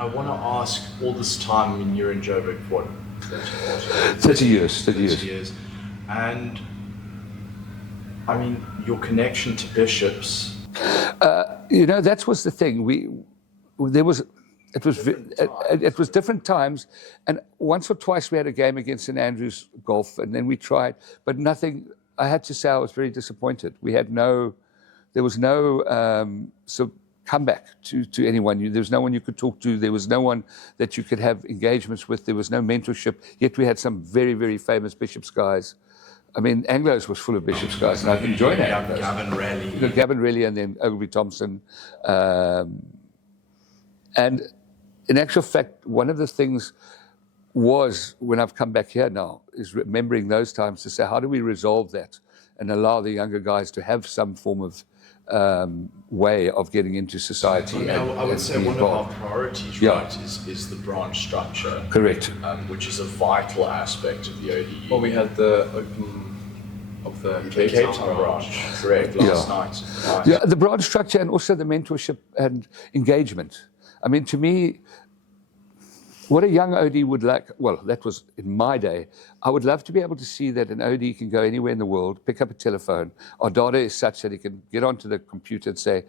I want to ask, all this time, I mean, you're in Joburg for what, 30 years. 30 years. And, I mean, your connection to bishops. That was the thing. It was different times, and once or twice we had a game against St Andrews Golf, and then we tried, but nothing. I had to say I was very disappointed. There was no comeback to anyone. There was no one you could talk to. There was no one that you could have engagements with. There was no mentorship. Yet we had some very, very famous Bishops guys. I mean, Anglos was full of Bishops guys, and I've enjoyed Anglos. Gavin Relly, and then Ogilvy Thompson. And in actual fact, one of the things was, when I've come back here now, is remembering those times to say, how do we resolve that and allow the younger guys to have some form of way of getting into society? I would say one of our priorities, right, is the branch structure. Correct. Which is a vital aspect of the ODU. Well, we had the opening of the Cape Town branch. Correct, last night. Yeah, the branch structure, and also the mentorship and engagement. I mean, to me, what a young OD would like, well, that was in my day, I would love to be able to see that an OD can go anywhere in the world, pick up a telephone. Our data is such that he can get onto the computer and say,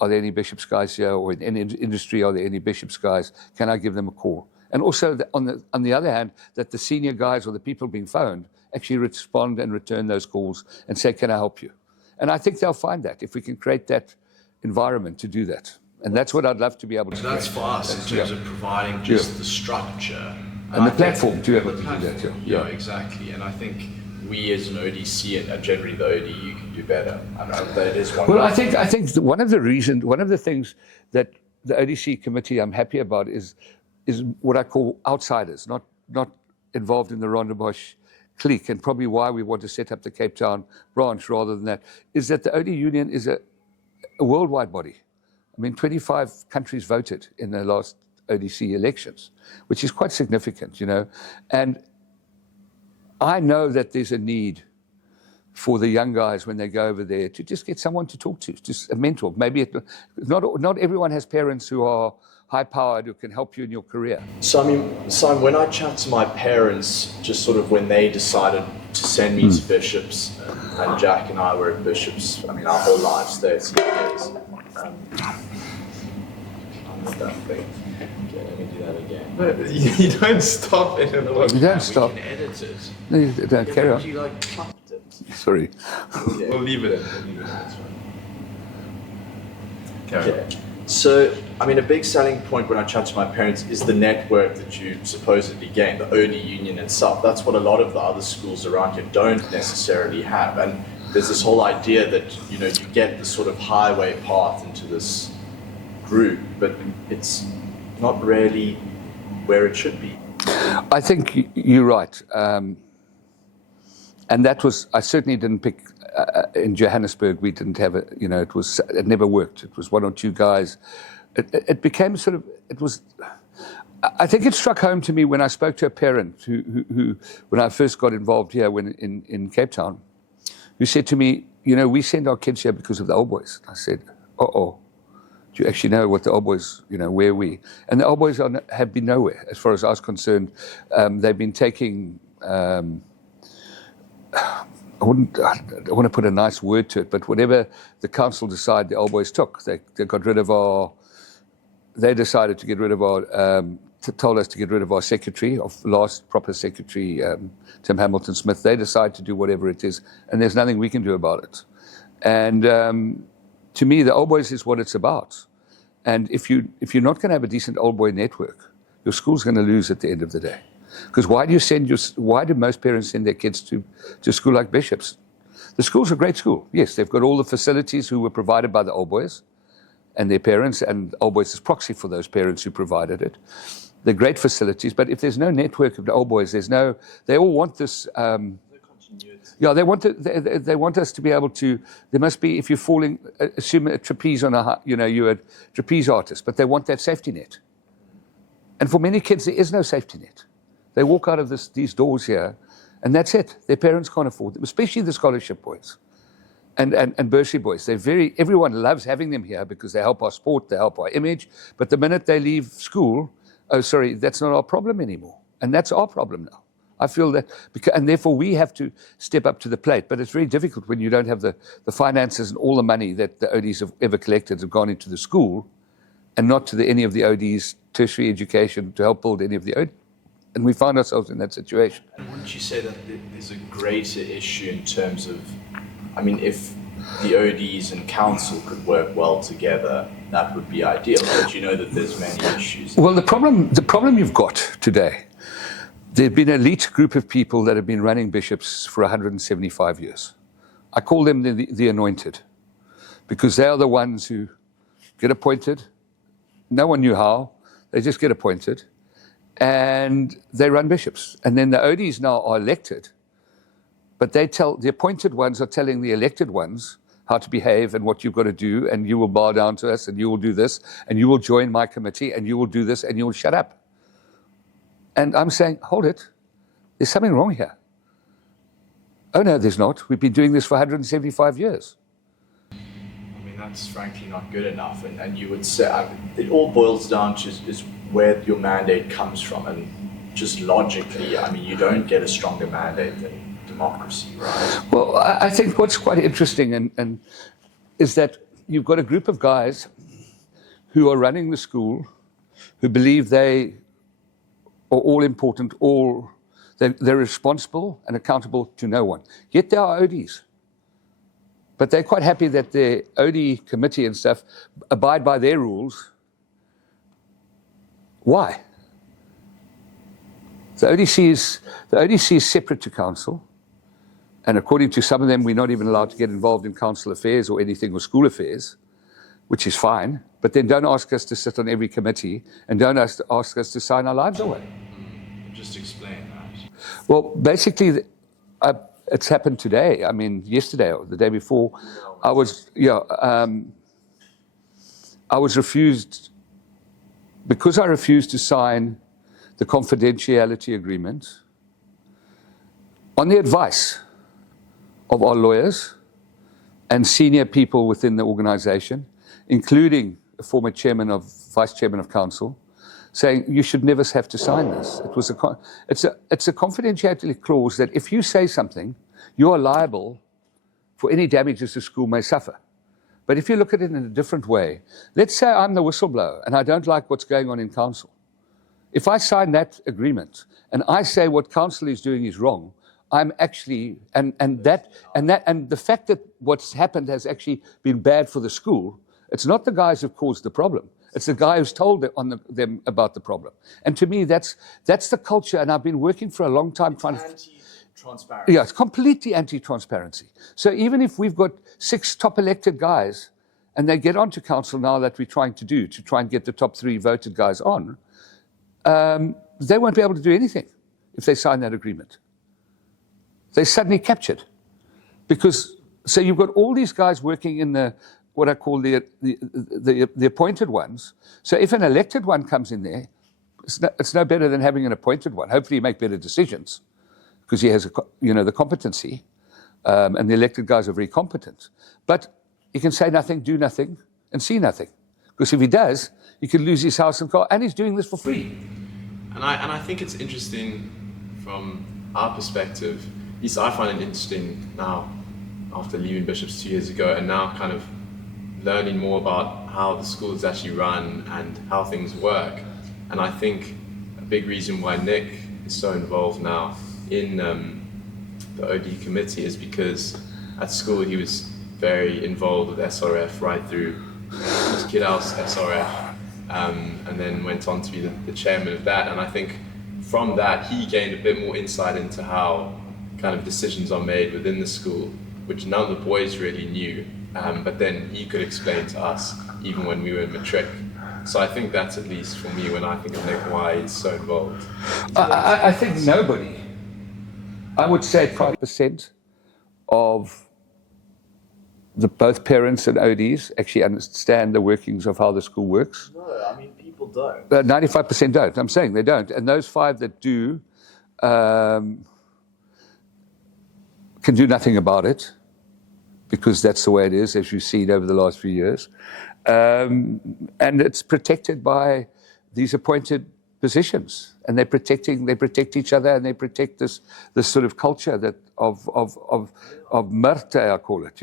are there any Bishops guys here? Or in any industry, are there any Bishops guys? Can I give them a call? And also, on the other hand, that the senior guys or the people being phoned actually respond and return those calls and say, can I help you? And I think they'll find that if we can create that environment to do that. And that's what I'd love to be able to do. That's for us in terms of providing just the structure. And the platform to be able to do that. Yeah, exactly. And I think we as an ODC and generally the ODU can do better. I know that is one. Well, I think one of the things that the ODC committee I'm happy about is what I call outsiders, not involved in the Rondebosch clique, and probably why we want to set up the Cape Town branch rather than that, is that the OD Union is a worldwide body. I mean, 25 countries voted in the last ODC elections, which is quite significant, And I know that there's a need for the young guys when they go over there to just get someone to talk to, just a mentor. Maybe not everyone has parents who are high-powered who can help you in your career. So, I mean, Simon, when I chat to my parents, just sort of when they decided to send me to Bishops, and Jack and I were at Bishops, I mean, our whole lives, 30 years. That thing. Okay, let me do that again. But you don't stop it. You don't stop. We can edit it. No, you don't. Carry on. You clapped it. Sorry. We'll leave it in. That's fine. Carry on. So, I mean, a big selling point when I chat to my parents is the network that you supposedly gain, the OD Union itself. That's what a lot of the other schools around here don't necessarily have. And there's this whole idea that, you get this sort of highway path into this group, but it's not really where it should be. I think you're right. And that was, I certainly didn't pick, in Johannesburg, we didn't have it, it never worked. It was one or two guys. It became sort of, I think it struck home to me when I spoke to a parent who when I first got involved here in Cape Town, who said to me, we send our kids here because of the old boys. I said, do you actually know what the old boys, where are we? And the old boys have been nowhere, as far as I was concerned. They've been taking, I don't want to put a nice word to it, but whatever the council decided the old boys took. They got rid of they decided to get rid of told us to get rid of our secretary, of last proper secretary, Tim Hamilton Smith. They decide to do whatever it is, and there's nothing we can do about it. And to me, the old boys is what it's about. And if you're not going to have a decent old boy network, your school's going to lose at the end of the day. Because why do most parents send their kids to a school like Bishops? The school's a great school. Yes, they've got all the facilities who were provided by the old boys and their parents, and old boys is proxy for those parents who provided it. They're great facilities, but if there's no network of the old boys, they all want this. Yeah, they want us to be able to. There must be, if you're falling, assume a trapeze on you're a trapeze artist, but they want that safety net. And for many kids, there is no safety net. They walk out of these doors here, and that's it. Their parents can't afford them, especially the scholarship boys. and bursary boys. Everyone loves having them here because they help our sport, they help our image. But the minute they leave school, oh, sorry, that's not our problem anymore. And that's our problem now. I feel that, and therefore we have to step up to the plate. But it's very difficult when you don't have the finances and all the money that the ODs have ever collected have gone into the school and not to any of the ODs' tertiary education to help build any of the ODs. And we find ourselves in that situation. And wouldn't you say that there's a greater issue in terms of, I mean, if the ODs and council could work well together, that would be ideal. But you know that there's many issues. Well, the problem you've got today, there have been an elite group of people that have been running bishops for 175 years. I call them the anointed, because they are the ones who get appointed. No one knew how. They just get appointed. And they run bishops. And then the ODs now are elected. But the appointed ones are telling the elected ones how to behave and what you've got to do, and you will bow down to us, and you will do this, and you will join my committee, and you will do this, and you will shut up. And I'm saying, hold it, there's something wrong here. Oh no, there's not. We've been doing this for 175 years. I mean, that's frankly not good enough. And you would say, it all boils down to is where your mandate comes from. And just logically, I mean, you don't get a stronger mandate than democracy, right? Well, I think what's quite interesting and is that you've got a group of guys who are running the school, who believe they are all important, they're responsible and accountable to no one. Yet they are ODs. But they're quite happy that the OD committee and stuff abide by their rules. Why? The ODC is separate to council. And according to some of them, we're not even allowed to get involved in council affairs or anything or school affairs, which is fine. But then don't ask us to sit on every committee and don't ask us to sign our lives away. Just explain that. Well, basically, it's happened today. I mean, yesterday or the day before, I was refused, because I refused to sign the confidentiality agreement on the advice of our lawyers and senior people within the organization, including a former vice chairman of council, saying you should never have to sign this. It's a confidentiality clause that if you say something, you are liable for any damages the school may suffer. But if you look at it in a different way, let's say I'm the whistleblower and I don't like what's going on in council. If I sign that agreement and I say what council is doing is wrong, I'm actually and the fact that what's happened has actually been bad for the school. It's not the guys who've caused the problem. It's the guy who's told them about the problem. And to me, that's the culture. And I've been working for a long time trying to. Anti-transparency. Yeah, it's completely anti-transparency. So even if we've got 6 top elected guys, and they get onto council now that we're trying to try and get the top 3 voted guys on, they won't be able to do anything if they sign that agreement. They're suddenly captured. So you've got all these guys working in what I call the appointed ones. So if an elected one comes in there, it's no better than having an appointed one. Hopefully you make better decisions because he has the competency, and the elected guys are very competent. But he can say nothing, do nothing, and see nothing. Because if he does, he could lose his house and car, and he's doing this for free. And I think it's interesting from our perspective. At least I find it interesting now, after leaving Bishops 2 years ago, and now kind of learning more about how the school is actually run and how things work. And I think a big reason why Nick is so involved now in the OD committee is because at school he was very involved with SRF right through his Kid House SRF, and then went on to be the chairman of that. And I think from that he gained a bit more insight into how kind of decisions are made within the school, which none of the boys really knew, but then he could explain to us even when we were in matric. So I think that's, at least for me, when I think of Nick, why he's so involved. I think nobody, I would say 5% of both parents and ODs actually understand the workings of how the school works. No, I mean, people don't. 95% don't. I'm saying they don't. And those 5 that do can do nothing about it. because that's the way it is, as you've seen over the last few years. And it's protected by these appointed positions, and they protect each other, and they protect this sort of culture that of merte, I call it,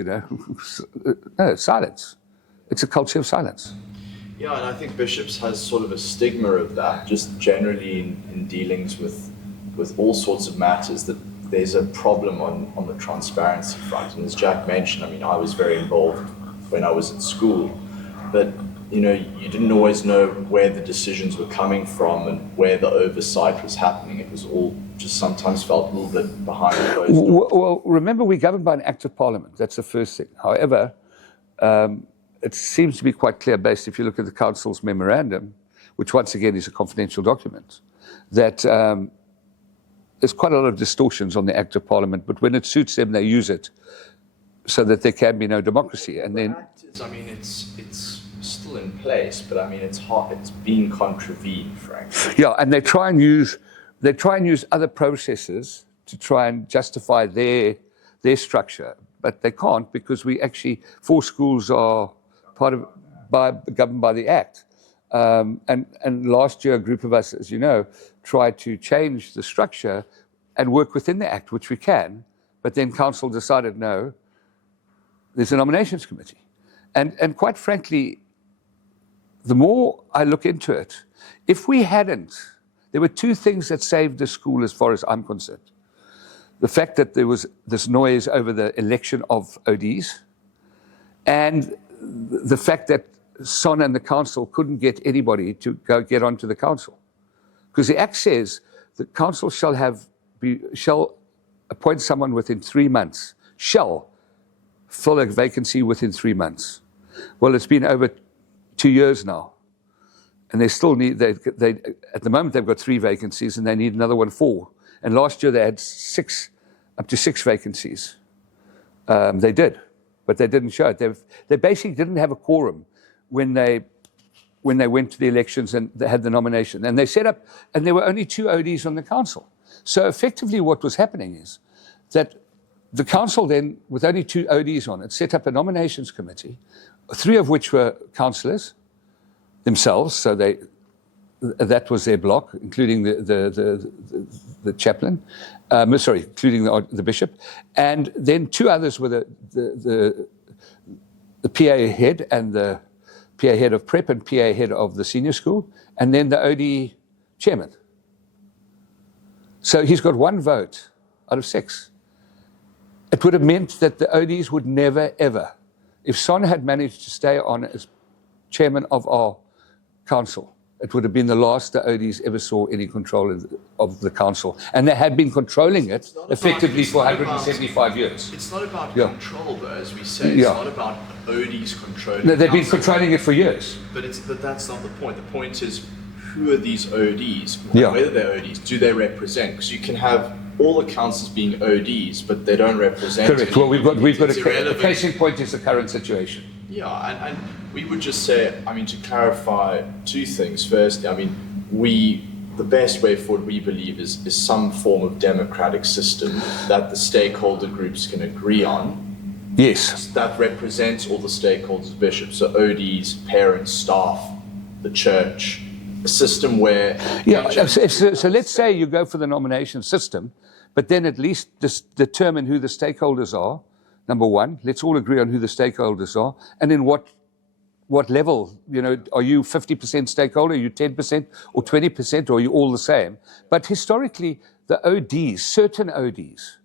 no, silence. It's a culture of silence. Yeah, and I think bishops has sort of a stigma of that, just generally in dealings with all sorts of matters, that there's a problem on the transparency front. And as Jack mentioned, I mean, I was very involved when I was at school, but you didn't always know where the decisions were coming from and where the oversight was happening. It was all just sometimes felt a little bit behind the closed doors. Well, remember, we're governed by an act of parliament. That's the first thing. However, it seems to be quite clear, based if you look at the council's memorandum, which once again is a confidential document, that there's quite a lot of distortions on the act of parliament, but when it suits them, they use it so that there can be no democracy. And then, I mean, it's still in place, but I mean, it's been contravened, frankly. Yeah, and they try and use other processes to try and justify their structure, but they can't, because we actually, 4 schools are governed by the Act. And last year, a group of us, as you know, tried to change the structure and work within the Act, which we can, but then council decided no, there's a nominations committee. And quite frankly, the more I look into it, if we hadn't, there were 2 things that saved the school as far as I'm concerned. The fact that there was this noise over the election of ODs, and the fact that Son and the council couldn't get anybody to get onto the council. Because the Act says the council shall appoint someone within 3 months, shall fill a vacancy within 3 months. Well, it's been over 2 years now, and they still need, at the moment they've got 3 vacancies, and they need another 4. And last year they had up to 6 vacancies. They did, but they didn't show it. They basically didn't have a quorum when they went to the elections and they had the nomination. And they set up, and there were only 2 ODs on the council. So effectively what was happening is that the council then, with only 2 ODs on it, set up a nominations committee, 3 of which were councillors themselves, so that was their block, including the chaplain, including the bishop, and then 2 others were the PA head and the PA head of prep and PA head of the senior school, and then the OD chairman. So he's got 1 vote out of 6. It would have meant that the ODs would never, ever, if Son had managed to stay on as chairman of our council, it would have been the last the ODs ever saw any control of the council. And they had been controlling it effectively for 175 years. It's not about control, though, as we say. It's not about ODs controlling. No, they've been controlling it for years. But that's not the point. The point is, who are these ODs? Whether they're ODs, do they represent? Because you can have all the councils being ODs, but they don't represent. Correct. Well, we've got a case in point is the current situation. Yeah, and we would just say, I mean, to clarify 2 things. Firstly, I mean, the best way forward, we believe, is some form of democratic system that the stakeholder groups can agree on. Yes. That represents all the stakeholders, bishops, so ODs, parents, staff, the church, a system where... Yeah, so let's say you go for the nomination system, but then at least determine who the stakeholders are, number 1. Let's all agree on who the stakeholders are, and in what level, are you 50% stakeholder, are you 10% or 20%, or are you all the same? But historically, the ODs, certain ODs,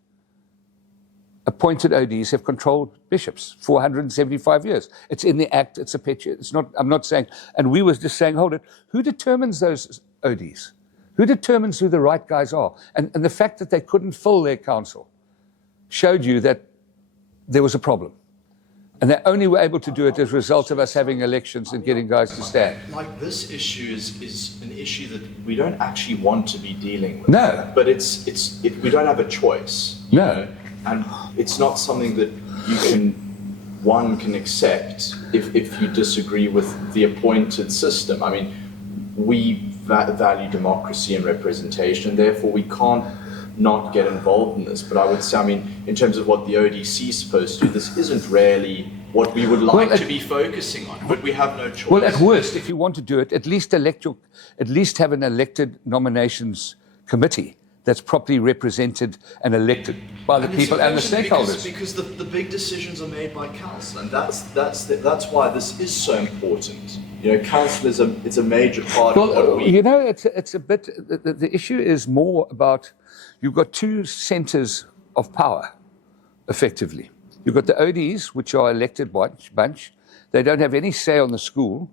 appointed ODs, have controlled bishops for 175 years. It's in the Act, it's a picture. It's not, I'm not saying, and we was just saying, hold it, who determines those ODs? Who determines who the right guys are? And the fact that they couldn't fill their council showed you that there was a problem. And they only were able to do it as a result of us having elections and getting guys to stand. Like, this issue is an issue that we don't actually want to be dealing with. No. But we don't have a choice. No. And it's not something that one can accept if you disagree with the appointed system. I mean, we value democracy and representation, therefore we can't not get involved in this. But I would say, I mean, in terms of what the ODC is supposed to do, this isn't really what we would like to be focusing on, but we have no choice. Well, at worst, if you want to do it, at least have an elected nominations committee that's properly represented and elected by the people and the stakeholders. Because the big decisions are made by council, and that's why this is so important. You know, council it's a major part of what we. You know, it's a bit. The issue is more about you've got two centres of power, effectively. You've got the ODs, which are elected bunch. They don't have any say on the school,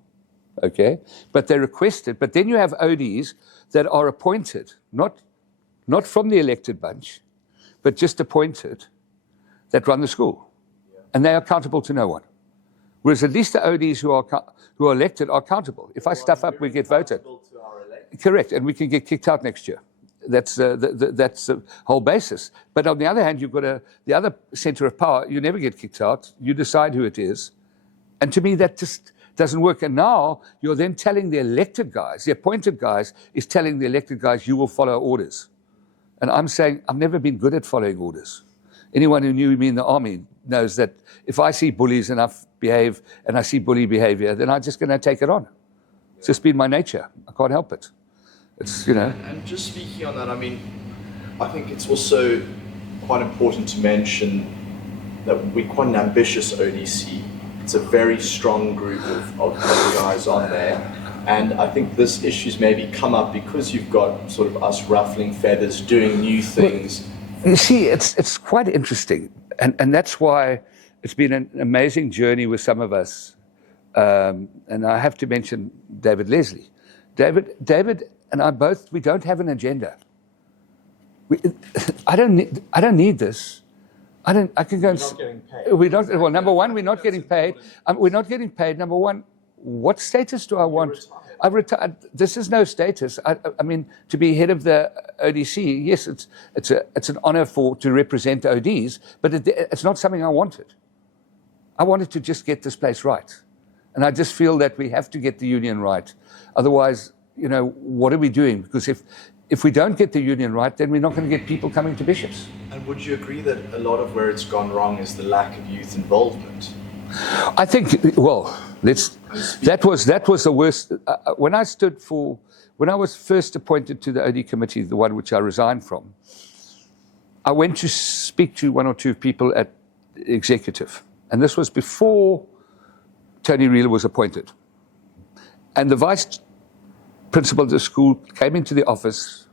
okay? But they're requested. But then you have ODs that are appointed, not from the elected bunch, but just appointed, that run the school. And they are accountable to no one. Whereas at least the ODs who are elected are accountable. If I stuff up, we get voted. Correct, and we can get kicked out next year. That's the whole basis. But on the other hand, you've got the other centre of power. You never get kicked out. You decide who it is. And to me, that just doesn't work. And now you're then telling the elected guys, the appointed guys, is telling the elected guys, you will follow orders. And I'm saying, I've never been good at following orders. Anyone who knew me in the army knows that if I see bullies and I behave and I see bully behavior, then I'm just going to take it on. It's just been my nature. I can't help it. It's, you know. And just speaking on that, I mean, I think it's also quite important to mention that we're quite an ambitious ODC. It's a very strong group of guys on there. And I think this issue's maybe come up because you've got sort of us ruffling feathers, doing new things. You see, it's quite interesting. And that's why it's been an amazing journey with some of us. And I have to mention David Leslie. David and I both, we don't have an agenda. I don't need this. I can go and. Not getting paid. We're not. Well, number one, we're not getting paid. We're not getting paid. Number one, what status do I want? I've retired. This is no status. I mean, to be head of the ODC, yes, it's an honour to represent ODs, but it's not something I wanted. I wanted to just get this place right, and I just feel that we have to get the union right. Otherwise, you know, what are we doing? Because if we don't get the union right, then we're not going to get people coming to Bishops. And would you agree that a lot of where it's gone wrong is the lack of youth involvement? I think, well, that was the worst. When I was first appointed to the OD committee, the one which I resigned from, I went to speak to one or two people at the executive. And this was before Tony Reeler was appointed. And the vice principal of the school came into the office.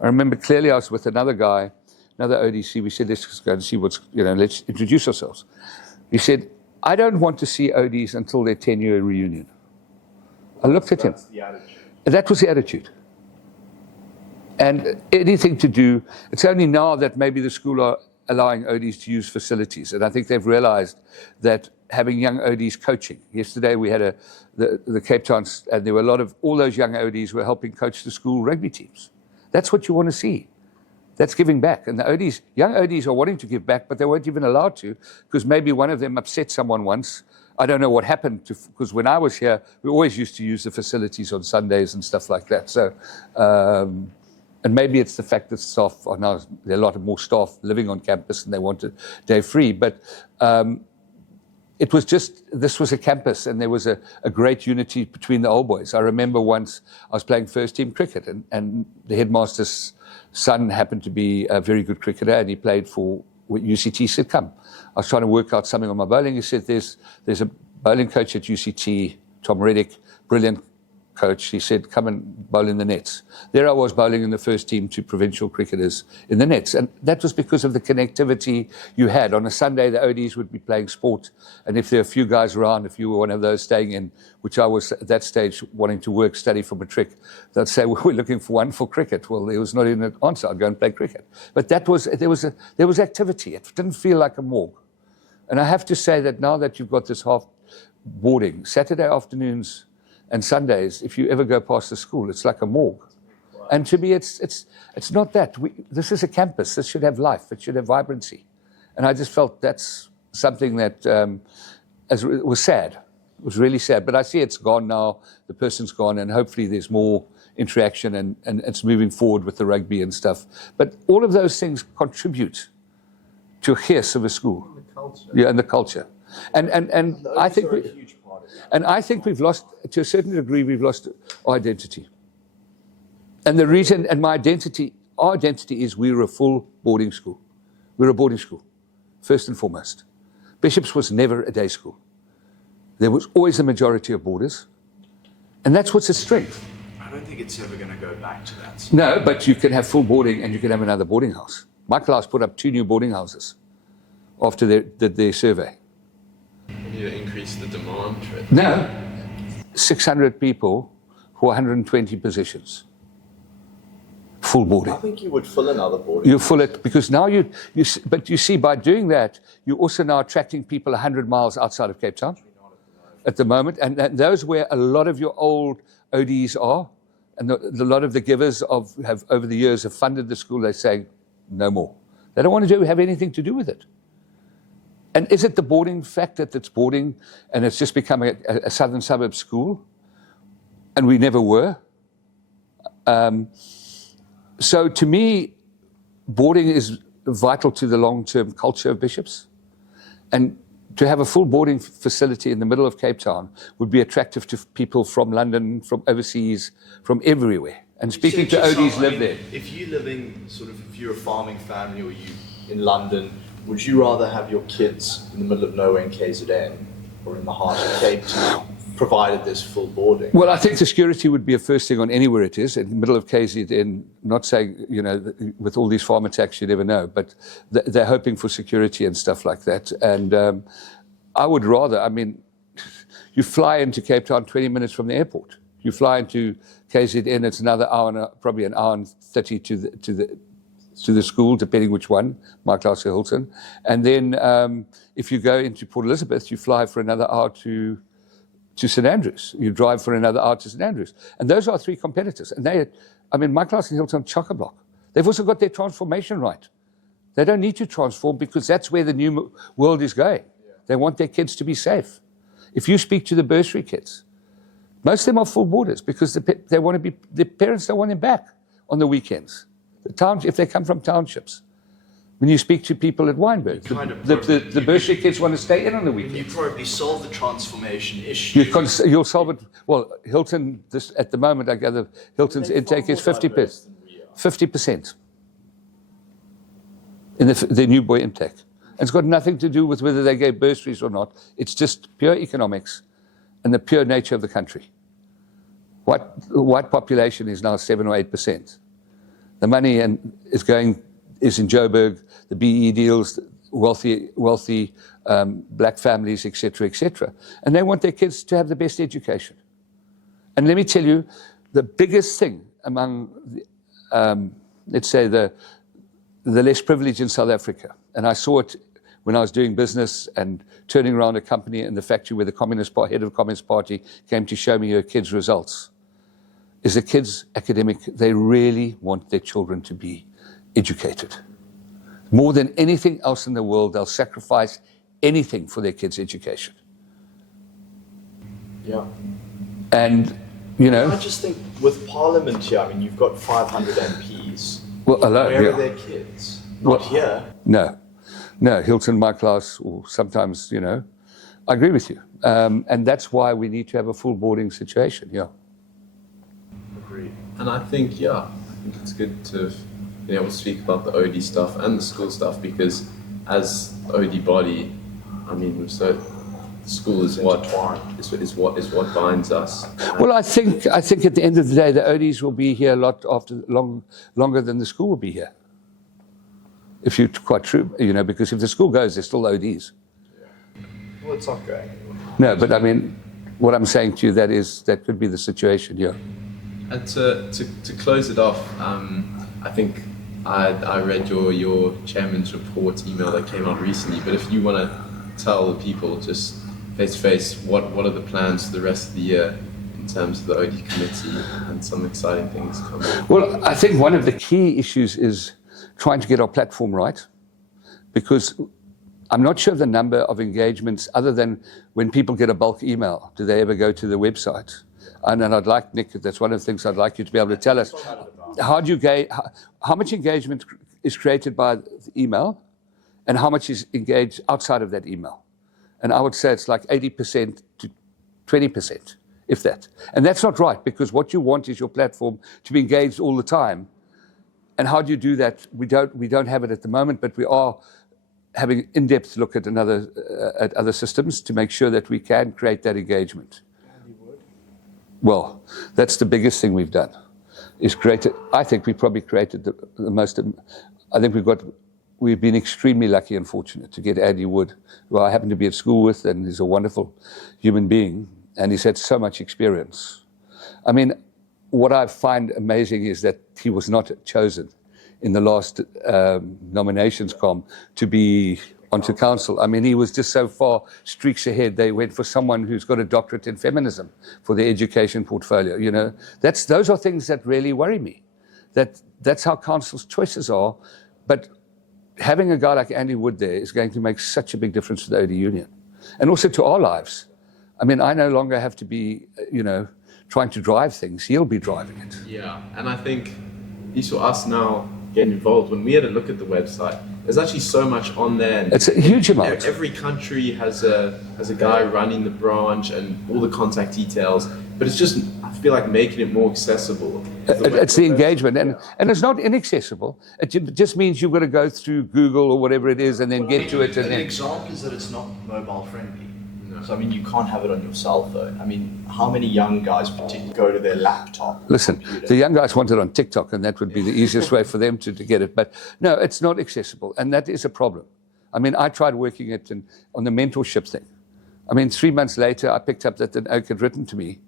I remember clearly I was with another guy, another ODC. We said, let's just go and see let's introduce ourselves. He said, I don't want to see ODs until their 10-year reunion. I looked at him. The attitude. That was the attitude. And anything to do, it's only now that maybe the school are allowing ODs to use facilities. And I think they've realized that having young ODs coaching. Yesterday we had the Cape Town, and there were all those young ODs were helping coach the school rugby teams. That's what you want to see. That's giving back. And the ODs, young ODs are wanting to give back, but they weren't even allowed to because maybe one of them upset someone once. I don't know what happened because when I was here, we always used to use the facilities on Sundays and stuff like that. So, and maybe it's the fact that staff are now, there are a lot more staff living on campus and they want a day free. But it was just, this was a campus and there was a great unity between the old boys. I remember once I was playing first team cricket and the headmaster's son happened to be a very good cricketer and he played for UCT. He said, come. I was trying to work out something on my bowling. He said, there's a bowling coach at UCT, Tom Reddick, brilliant coach. He said, come and bowl in the nets. There I was bowling in the first team to provincial cricketers in the nets. And that was because of the connectivity you had. On a Sunday, the ODs would be playing sport. And if there are a few guys around, if you were one of those staying in, which I was at that stage wanting to work, study for matric, they'd say, well, we're looking for one for cricket. Well, there was not even an answer. I'd go and play cricket. But there was activity. It didn't feel like a morgue. And I have to say that now that you've got this half boarding, Saturday afternoons and Sundays, if you ever go past the school, it's like a morgue. Wow. And to me, it's not that. This is a campus. This should have life. It should have vibrancy. And I just felt that's something that was sad. It was really sad. But I see it's gone now. The person's gone, and hopefully there's more interaction and it's moving forward with the rugby and stuff. But all of those things contribute to a gees of a school. The culture. Yeah, and the culture. And I think Are a huge part of that. and I think we've lost, to a certain degree, we've lost our identity. And the reason, and my identity, our identity is we were a full boarding school. We were a boarding school, first and foremost. Bishops was never a day school. There was always a majority of boarders. And that's what's a strength. I don't think it's ever going to go back to that. No, but you can have full boarding and you can have another boarding house. My class put up 2 new boarding houses after they did their survey. We need to increase the demand for it. No, 600 people for 120 positions. Full boarding. I think you would fill another boarding. You fill it because now but you see, by doing that, you're also now attracting people 100 miles outside of Cape Town at the moment. And those where a lot of your old ODs are, and a lot of the givers have over the years have funded the school. They say no more. They don't want to have anything to do with it. And is it the boarding fact that it's boarding and it's just becoming a southern suburb school? And we never were. So to me, boarding is vital to the long-term culture of bishops. And to have a full boarding facility in the middle of Cape Town would be attractive to people from London, from overseas, from everywhere. And speaking to ODs live there. If you're a farming family or you in London, would you rather have your kids in the middle of nowhere in KZN or in the heart of Cape Town, provided there's full boarding? Well, I think the security would be a first thing on anywhere it is, in the middle of KZN, not saying, with all these farm attacks, you never know, but they're hoping for security and stuff like that. And I would rather, you fly into Cape Town 20 minutes from the airport. You fly into KZN, it's another hour, probably an hour and 30 to the school, depending which one, my class or Hilton. And then if you go into Port Elizabeth, you fly for another hour to St Andrews. You drive for another hour to St Andrews. And those are 3 competitors. And my class in Hilton, chock-a-block. They've also got their transformation right. They don't need to transform because that's where the new world is going. Yeah. They want their kids to be safe. If you speak to the bursary kids, most of them are full boarders because they want to be, their parents don't want them back on the weekends. If they come from townships. When you speak to people at Weinberg, the bursary kids want to stay in on the weekend. You probably solve the transformation issue. You'll solve it. Well, Hilton, at the moment, I gather Hilton's intake is 50%. 50% in the new boy intake. And it's got nothing to do with whether they gave bursaries or not. It's just pure economics and the pure nature of the country. The white population is now 7 or 8%. The money is in Joburg, the BE deals, wealthy black families, etc., etc. And they want their kids to have the best education. And let me tell you, the biggest thing among, let's say, the less privileged in South Africa, and I saw it when I was doing business and turning around a company in the factory where the head of the Communist Party came to show me her kids' results, is the kids academic. They really want their children to be educated. More than anything else in the world, they'll sacrifice anything for their kids' education. Yeah. And, I just think with Parliament here, you've got 500 MPs. Well, alone, where are their kids? Not here. No, Hilton, my class, or sometimes, I agree with you. And that's why we need to have a full boarding situation, yeah. Agreed. And I think it's good to be able to speak about the OD stuff and the school stuff because as OD body, the school is what binds us. Well, I think at the end of the day, the ODs will be here longer than the school will be here. If you're quite true, because if the school goes, there's still ODs. Yeah. Well, it's not going anywhere. No, but what I'm saying to you, that could be the situation, yeah. And to close it off, I think I read your chairman's report email that came out recently, but if you want to tell people just face to face, what are the plans for the rest of the year in terms of the OD committee and some exciting things coming? Well, I think one of the key issues is trying to get our platform right, because I'm not sure the number of engagements other than when people get a bulk email. Do they ever go to the website? And I'd like, Nick, that's one of the things I'd like you to be able to tell us. How do you how much engagement is created by the email and how much is engaged outside of that email? And I would say it's like 80% to 20%, if that. And that's not right, because what you want is your platform to be engaged all the time. And how do you do that? We don't have it at the moment, but we are having in-depth look at at other systems to make sure that we can create that engagement. Well, that's the biggest thing we've done. Is created. I think we probably created the most. I think we've been extremely lucky and fortunate to get Andy Wood, who I happen to be at school with, and he's a wonderful human being, and he's had so much experience. I mean, what I find amazing is that he was not chosen in the last nominations to be onto council. I mean, he was just so far streaks ahead. They went for someone who's got a doctorate in feminism for their education portfolio. You know, those are things that really worry me. That's how council's choices are. But having a guy like Andy Wood there is going to make such a big difference to the OD Union, and also to our lives. I mean, I no longer have to be, trying to drive things. He'll be driving it. Yeah, and I think these for us now getting involved. When we had a look at the website, there's actually so much on there. It's a huge amount. Every country has a guy running the branch and all the contact details. But it's just, I feel like, making it more accessible. It's the engagement, and it's not inaccessible. It just means you've got to go through Google or whatever it is and then get to it. And the example is that it's not mobile friendly. So, I mean, you can't have it on your cell phone. I mean, how many young guys particularly go to their laptop? Listen, the young guys want it on TikTok, and that would be the easiest way for them to get it. But no, it's not accessible, and that is a problem. I mean, I tried working it on the mentorship thing. I mean, 3 months later, I picked up that an oak had written to me,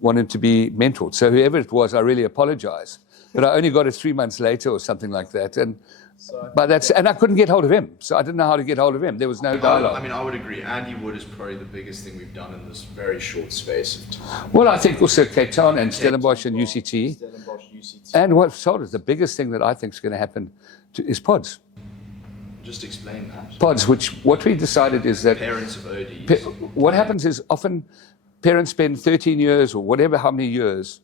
wanted to be mentored. So whoever it was, I really apologize. But I only got it 3 months later or something like that. And I couldn't get hold of him. So I didn't know how to get hold of him. There was no dialogue. I mean, I would agree. Andy Wood is probably the biggest thing we've done in this very short space of time. Well, I think also Cape Town and Stellenbosch and UCT. Stellenbosch, UCT. And what's told us, the biggest thing that I think is going to happen is pods. Just explain that. Pods, what we decided is that Parents of ODs. What happens is often parents spend 13 years or whatever, how many years,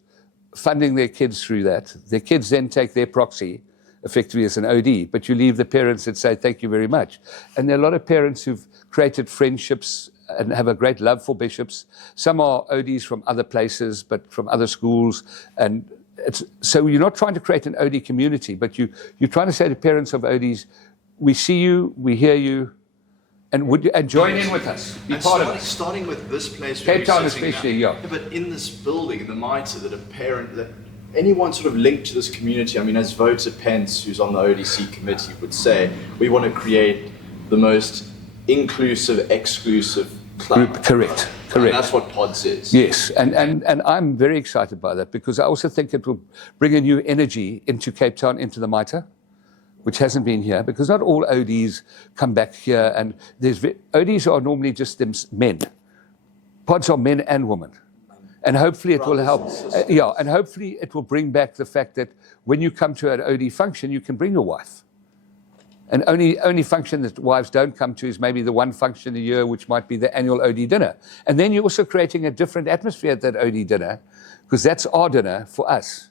funding their kids through that. Their kids then take their proxy, effectively as an OD, but you leave the parents that say, thank you very much. And there are a lot of parents who've created friendships and have a great love for bishops. Some are ODs from other places, but from other schools. And so you're not trying to create an OD community, but you're trying to say to parents of ODs, we see you, we hear you, and join in with us. Be part of it. Starting with this place, Cape Town especially, yeah. But in this building, in the MITRE, that anyone sort of linked to this community, I mean, as Voter Pence, who's on the ODC committee, would say, we want to create the most inclusive, exclusive club. Group, correct. And that's what Pods is. Yes, and I'm very excited by that, because I also think it will bring a new energy into Cape Town, into the MITRE, which hasn't been here, because not all ODs come back here, and ODs are normally just them men. Pods are men and women. And hopefully it will help. And hopefully it will bring back the fact that when you come to an OD function, you can bring your wife. And only function that wives don't come to is maybe the one function a year, which might be the annual OD dinner. And then you're also creating a different atmosphere at that OD dinner, because that's our dinner for us.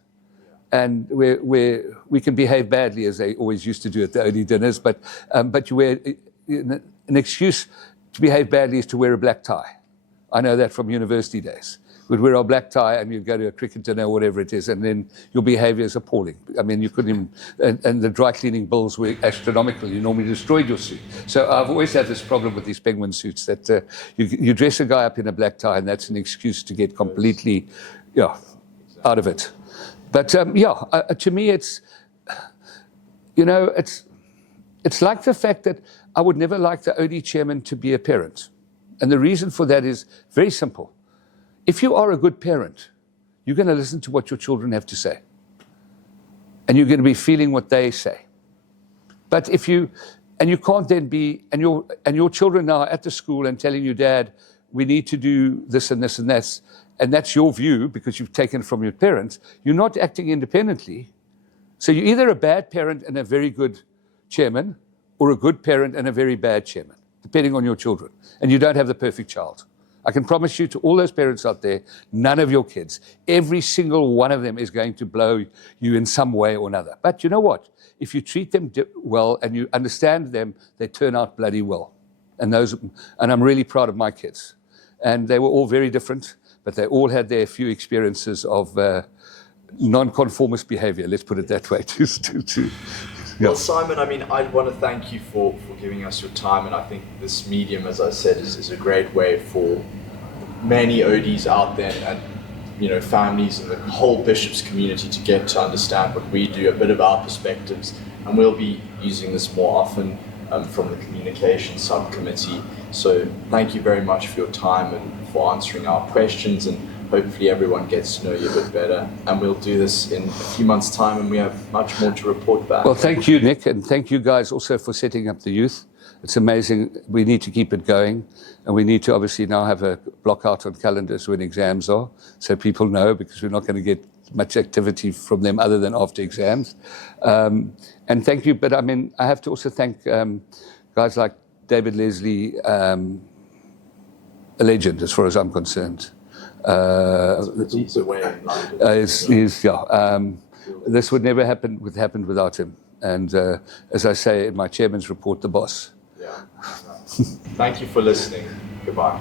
And we can behave badly, as they always used to do at the OD dinners, but an excuse to behave badly is to wear a black tie. I know that from university days. We'd wear our black tie and you'd go to a cricket dinner or whatever it is, and then your behavior is appalling. I mean, you couldn't even, and the dry cleaning bills were astronomical. You normally destroyed your suit. So I've always had this problem with these penguin suits, that you dress a guy up in a black tie, and that's an excuse to get completely out of it. But to me, it's like the fact that I would never like the OD chairman to be a parent. And the reason for that is very simple. If you are a good parent, you're going to listen to what your children have to say. And you're going to be feeling what they say. But you can't then be, and your children are at the school and telling you, Dad, we need to do this and this and that, and that's your view because you've taken it from your parents, you're not acting independently. So you're either a bad parent and a very good chairman, or a good parent and a very bad chairman. depending on your children. And you don't have the perfect child. I can promise you to all those parents out there, none of your kids, every single one of them is going to blow you in some way or another. But you know what? If you treat them well and you understand them, they turn out bloody well. And I'm really proud of my kids. And they were all very different, but they all had their few experiences of non-conformist behavior, let's put it that way. Well, Simon, I mean, I want to thank you for giving us your time, and I think this medium, as I said, is a great way for many ODs out there and families and the whole Bishops community to get to understand what we do, a bit of our perspectives, and we'll be using this more often from the communication subcommittee. So thank you very much for your time and for answering our questions, and hopefully everyone gets to know you a bit better. And we'll do this in a few months' time, and we have much more to report back. Well, thank you, Nick, and thank you guys also for setting up the youth. It's amazing. We need to keep it going, and we need to obviously now have a block out on calendars when exams are, so people know, because we're not going to get much activity from them other than after exams. And thank you, but I mean, I have to also thank guys like David Leslie, a legend as far as I'm concerned. He's away in London. This would never happen without him. And as I say in my chairman's report, the boss. Yeah. Thank you for listening. Goodbye.